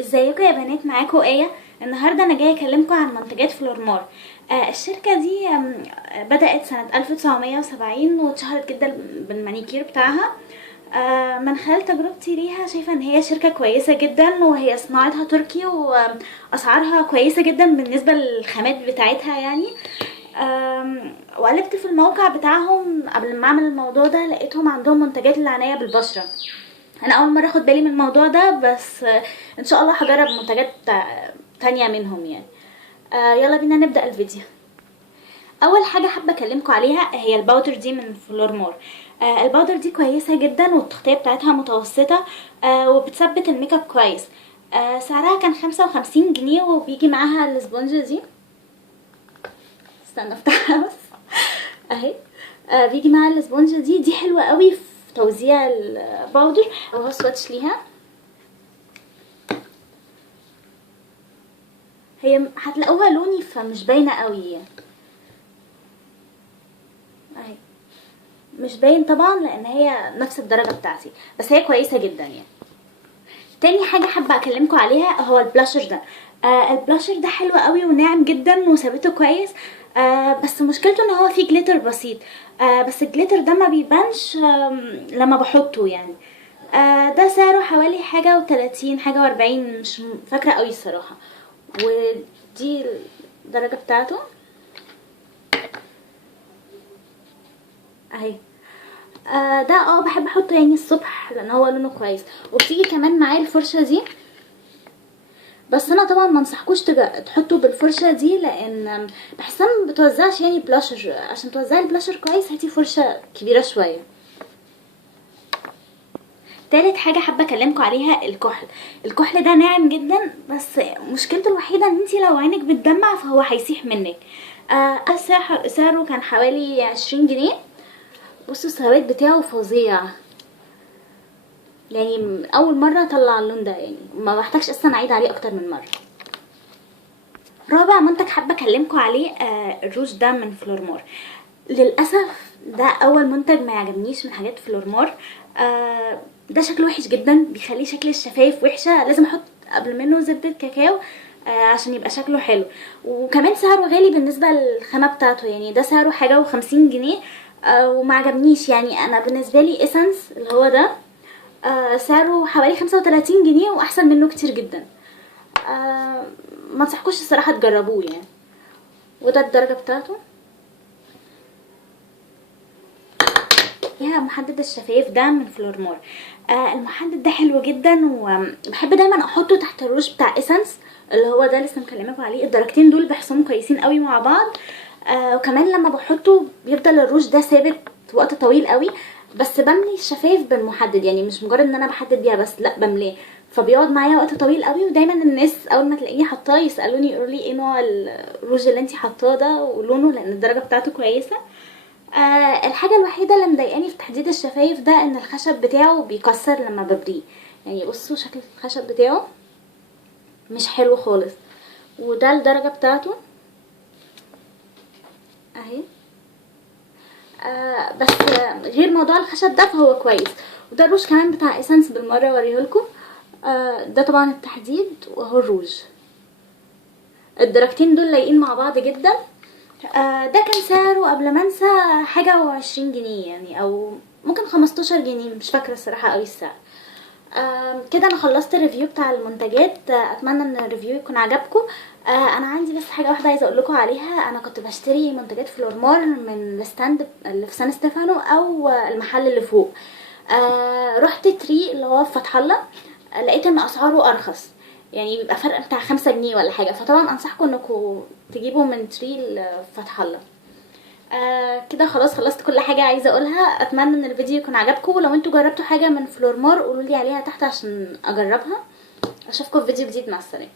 ازيكم يا بنات؟ معاكم ايه. النهارده انا جايه اكلمكم عن منتجات فلورمار. الشركه دي بدات سنه 1970 واتشهرت جدا بالمانيكير بتاعها. من خلال تجربتي ليها شايفه ان هي شركه كويسه جدا، وهي صناعتها تركي واسعارها كويسه جدا بالنسبه للخامات بتاعتها يعني. وقلبت في الموقع بتاعهم قبل ما اعمل الموضوع ده، لقيتهم عندهم منتجات للعناية بالبشره. انا اول مره اخد بالي من الموضوع ده، بس ان شاء الله هجرب منتجات تانية منهم يعني. يلا بينا نبدا الفيديو. اول حاجه حابه اكلمكم عليها هي الباودر دي من فلورمار. الباودر دي كويسه جدا والتغطيه بتاعتها متوسطه، وبتثبت الميك اب كويس. سعرها كان 55 جنيه، وبيجي معاها الاسبونجه دي. استنى افتحها بس اهي. بيجي معاها الاسبونجه دي حلوه قوي في توزيع الباودر. وهو سواتش ليها، هي هتلاقوها لوني فمش باينه قوي يعني. اهي مش باين طبعا لان هي نفس الدرجه بتاعتي، بس هي كويسه جدا يعني. تاني حاجه حابه اكلمكم عليها هو البلاشر ده. البلاشر ده حلو قوي وناعم جدا وثابته كويس. بس مشكلته ان هو فيه جليتر بسيط. بس الجليتر ده ما بيبانش لما بحطه يعني. ده سعره حوالي حاجه و30 حاجه و40، مش فاكره قوي الصراحه. ودي الدرجه بتاعته اهي. ده بحب احطه يعني الصبح لان هو لونه كويس. وبتيجي كمان معايا الفرشه دي، بس انا طبعا ما انصحكوش تحطوا بالفرشه دي لان بحسها ما بتوزعش يعني بلاشر. عشان توزعي البلاشر كويس هاتي فرشه كبيره شويه. تالت حاجه حابه اكلمكم عليها الكحل ده ناعم جدا، بس مشكلته الوحيده ان انتي لو عينك بتدمع فهو هيسيح منك. سعره كان حوالي 20 جنيه. بصوا السواد بتاعه فظيع يعني. اول مره اطلع اللون ده يعني ما بحتاجش اصلا اعيد عليه اكتر من مره. رابع منتج حابه اكلمكم عليه الروج ده من فلورمار. للاسف ده اول منتج ما يعجبنيش من حاجات فلورمار. ده شكله وحش جدا، بيخلي شكل الشفايف وحشه. لازم احط قبل منه زبده كاكاو عشان يبقى شكله حلو. وكمان سعره غالي بالنسبه للخامه بتاعته يعني. ده سعره حاجه و50 جنيه. وما عجبنيش يعني. انا بالنسبه لي اسنس اللي هو ده سعره حوالي 35 جنيه واحسن منه كتير جدا. ما انصحكوش الصراحه تجربوه يعني. وده الدرجه بتاعته. فيها محدد الشفايف ده من فلورمار. المحدد ده حلو جدا، وبحب دايما احطه تحت الروج بتاع اسنس اللي هو ده لسه مكلماكم عليه. الدرجتين دول بحسهم كويسين قوي مع بعض. وكمان لما بحطه بيفضل الروج ده ثابت وقت طويل قوي. بس بملي الشفايف بالمحدد يعني، مش مجرد ان انا بحدد بيها بس، لا بملاه فبيقعد معايا وقت طويل قوي. ودايما الناس اول ما تلاقيني حطاه يسالوني يقولوا لي ايه نوع الروج اللي انتي حطاه ده ولونه، لان الدرجه بتاعته كويسه. الحاجه الوحيده اللي مضايقاني في تحديد الشفايف ده ان الخشب بتاعه بيكسر لما ببريه يعني. بصوا شكل الخشب بتاعه مش حلو خالص. وده الدرجه بتاعته اهي. بس غير موضوع الخشب ده فهو كويس. وده الروج كمان بتاع اسنس بالمره اوريهولكم. ده طبعا التحديد وهو الروج. الدرجتين دول لايقين مع بعض جدا. ده كان سعره قبل ما انسى حاجه و20 جنيه يعني، او ممكن 15 جنيه، مش فاكره الصراحه قوي السعر. كده انا خلصت الريفيو بتاع المنتجات. اتمنى ان الريفيو يكون عجبكم. انا عندي بس حاجه واحده عايزه اقول لكم عليها. انا كنت بشتري منتجات فلورمار من الستاند اللي في سان ستيفانو او المحل اللي فوق. رحت تري اللي هو في فتح الله، لقيت ان اسعاره ارخص يعني. بيبقى فرق بتاع 5 جنيه ولا حاجه. فطبعا انصحكم انكم تجيبوا من تري فتح الله. كده خلاص خلصت كل حاجه عايزه اقولها. اتمنى ان الفيديو يكون عجبكم. ولو انتوا جربتوا حاجه من فلورمار قولوا لي عليها تحت عشان اجربها. اشوفكم في فيديو جديد. مع السلامه.